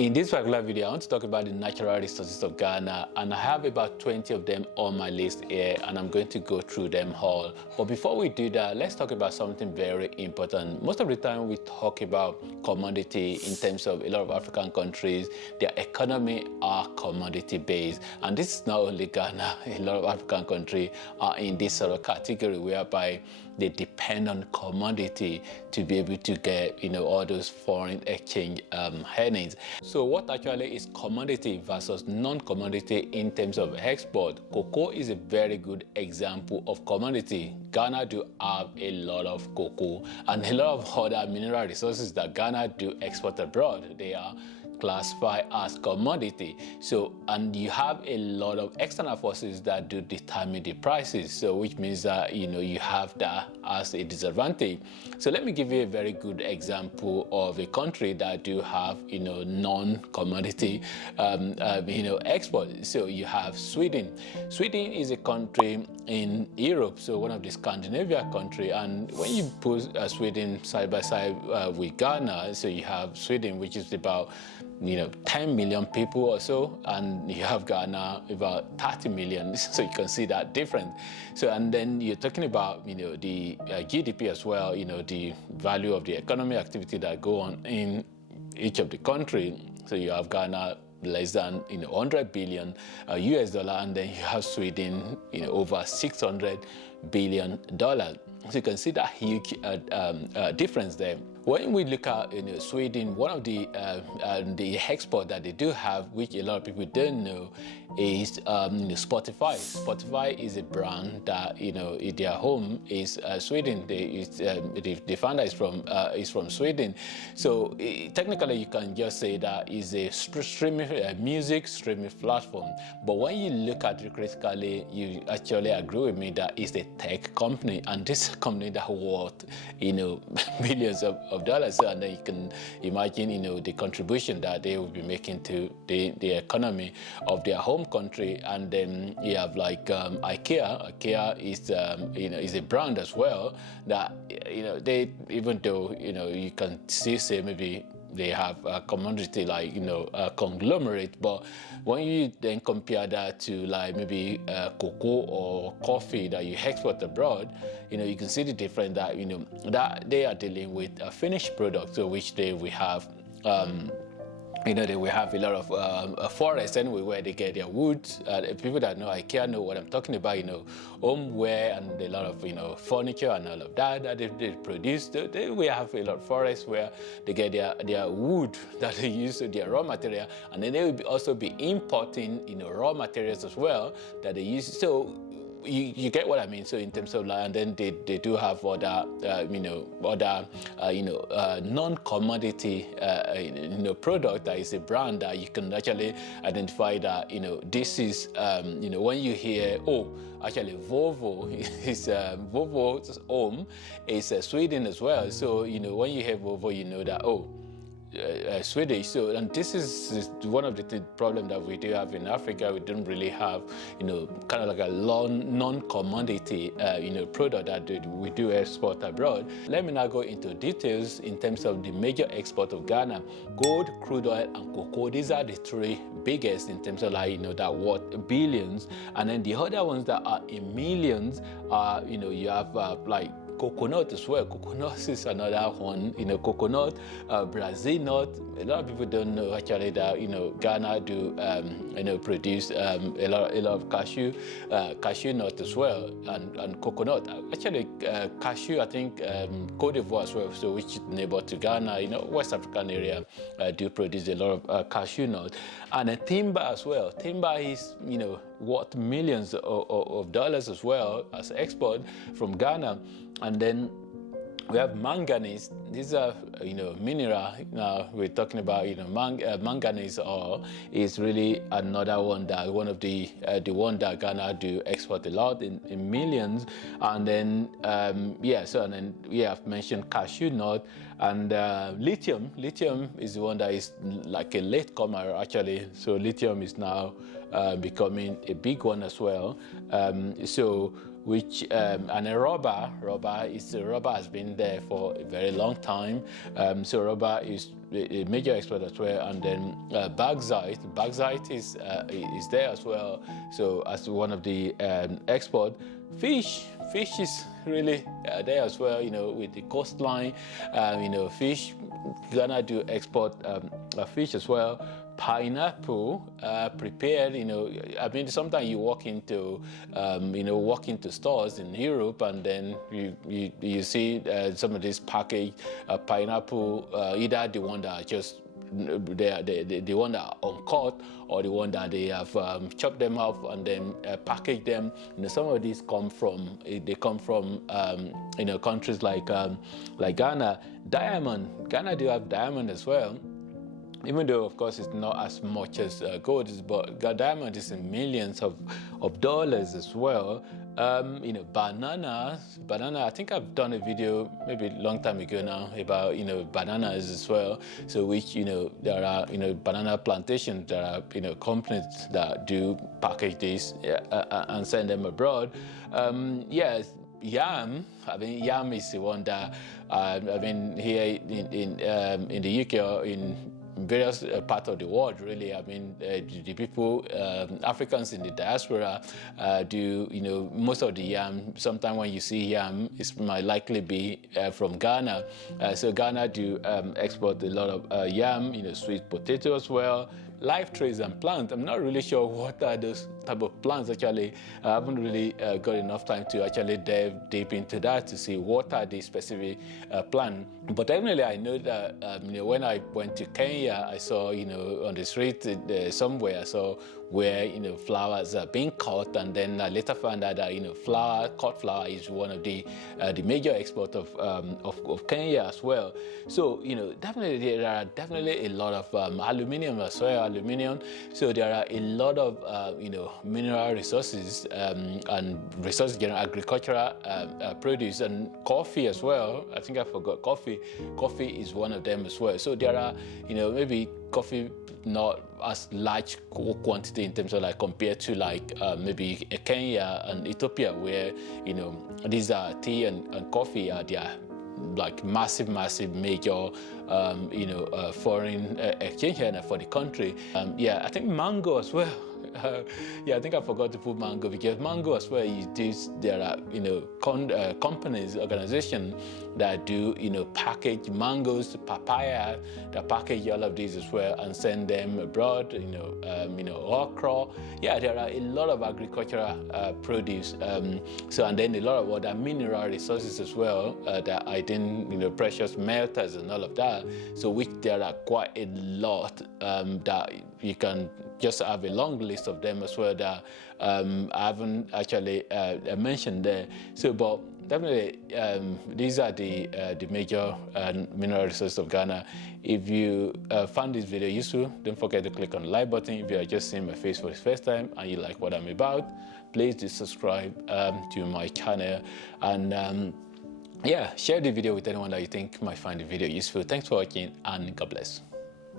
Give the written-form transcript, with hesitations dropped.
In this particular video, I want to talk about the natural resources of Ghana, and I have about 20 of them on my list here, and I'm going to go through them all. But before we do that, let's talk about something very important. Most of the time we talk about commodity in terms of a lot of African countries, their economy are commodity based, and this is not only Ghana. A lot of African countries are in this sort of category whereby they depend on commodity to be able to get, all those foreign exchange earnings. So what actually is commodity versus non-commodity in terms of export? Cocoa is a very good example of commodity. Ghana do have a lot of cocoa and a lot of other mineral resources that Ghana do export abroad. They are classified as commodity. So, and you have a lot of external forces that do determine the prices, so which means that you have that as a disadvantage. So let me give you a very good example of a country that do have non-commodity export. So you have Sweden. Sweden is a country in Europe, so one of the Scandinavian country, and when you put Sweden side by side with Ghana, so you have Sweden, which is about 10 million people or so, and you have Ghana about 30 million, so you can see that difference. So, and then you're talking about the GDP as well, the value of the economic activity that go on in each of the country. So you have Ghana less than 100 billion US dollar, and then you have Sweden over 600 billion dollars. So you can see that huge difference there. When we look at Sweden, one of the export that they do have, which a lot of people don't know, is Spotify. Spotify is a brand that their home is Sweden. The founder is from Sweden. So technically, you can just say that is a music streaming platform. But when you look at it critically, you actually agree with me that it's a tech company, and this is a company that worth billions of dollars. So, and then you can imagine the contribution that they will be making to the economy of their home country. And then you have like IKEA. IKEA is a brand as well that they, even though you can still say maybe they have a commodity like a conglomerate, but when you then compare that to like maybe cocoa or coffee that you export abroad, you can see the difference that that they are dealing with a finished product, so which they will have they will have a lot of forests anyway where they get their wood. People that know IKEA know what I'm talking about, homeware and a lot of furniture and all of that they produce. They will have a lot of forests where they get their wood that they use, their raw material, and then they will also be importing raw materials as well that they use. So you get what I mean. So in terms of and then they do have other non-commodity product that is a brand that you can actually identify that this is when you hear actually Volvo is Volvo's home is Sweden as well. So when you hear Volvo, you know that Swedish. So, and this is one of the problems that we do have in Africa. We don't really have, kind of like a non-commodity, product that we do export abroad. Let me now go into details in terms of the major export of Ghana. Gold, crude oil, and cocoa. These are the three biggest in terms of that worth billions. And then the other ones that are in millions are, you have like coconut as well. Coconut is another one. Coconut, Brazil nut. A lot of people don't know actually that Ghana do produce a lot of cashew nut as well, and coconut. Actually, cashew, I think Côte d'Ivoire as well. So which is neighbor to Ghana, West African area do produce a lot of cashew nut, and timber as well. Timber is worth millions of dollars as well as export from Ghana. And then we have manganese. These are mineral. Now we're talking about manganese ore is really another one that one of the one that Ghana do export a lot in millions. And then so and then we have mentioned cashew nut and lithium. Lithium is the one that is like a latecomer actually. So lithium is now becoming a big one as well. which and a rubber has been there for a very long time. So rubber is a major export as well, and then bauxite is there as well. So as one of the export, fish is really there as well. You know, with the coastline, you know, fish. Ghana do export fish as well. Pineapple prepared, you know, I mean, sometimes you walk into stores in Europe, and then you see some of these packaged pineapple, either the one that are just the one that are uncut, or the one that they have chopped them up and then packaged them. You know, some of these come from you know, countries like Ghana. Ghana do have diamond as well. Even though, of course, it's not as much as gold, but diamond is in millions of dollars as well. You know, banana. I think I've done a video maybe a long time ago now about, you know, bananas as well. So which, you know, there are, you know, banana plantations. There are, you know, companies that do package this and send them abroad. Yes. Yam, I mean, yam is the one that I mean, here in the UK or in various parts of the world, really. I mean, the people, Africans in the diaspora, do, you know, most of the yam. Sometimes when you see yam, it might likely be from Ghana. So Ghana do export a lot of yam, you know, sweet potato as well, live trees and plants. I'm not really sure what are those type of plants actually. I haven't really got enough time to actually dive deep into that to see what are the specific plants. But definitely I know that you know, when I went to Kenya, I saw, you know, on the street somewhere, I saw where, you know, flowers are being cut, and then I later found out that, you know, cut flower is one of the major export of Kenya as well. So, you know, definitely there are definitely a lot of aluminium as well. So there are a lot of you know, mineral resources and resources, general agricultural produce, and coffee as well. I think I forgot coffee. Coffee is one of them as well. So there are, you know, maybe coffee not as large quantity in terms of like compared to like maybe Kenya and Ethiopia, where, you know, these are tea and coffee are their like massive major you know, foreign exchange for the country. Yeah, I think mango as well. Yeah, I think I forgot to put mango, because mango as well, there are, you know, companies, organizations that do, you know, package mangoes, papaya, that package all of these as well and send them abroad, you know, okra. Yeah, there are a lot of agricultural produce. So, and then a lot of other mineral resources as well that I didn't, you know, precious metals and all of that. So which there are quite a lot that you can just have a long list of them as well that I haven't actually mentioned there. So, but definitely these are the major mineral resources of Ghana. If you found this video useful, don't forget to click on the like button. If you are just seeing my face for the first time and you like what I'm about, please do subscribe to my channel, and yeah, share the video with anyone that you think might find the video useful. Thanks for watching, and God bless.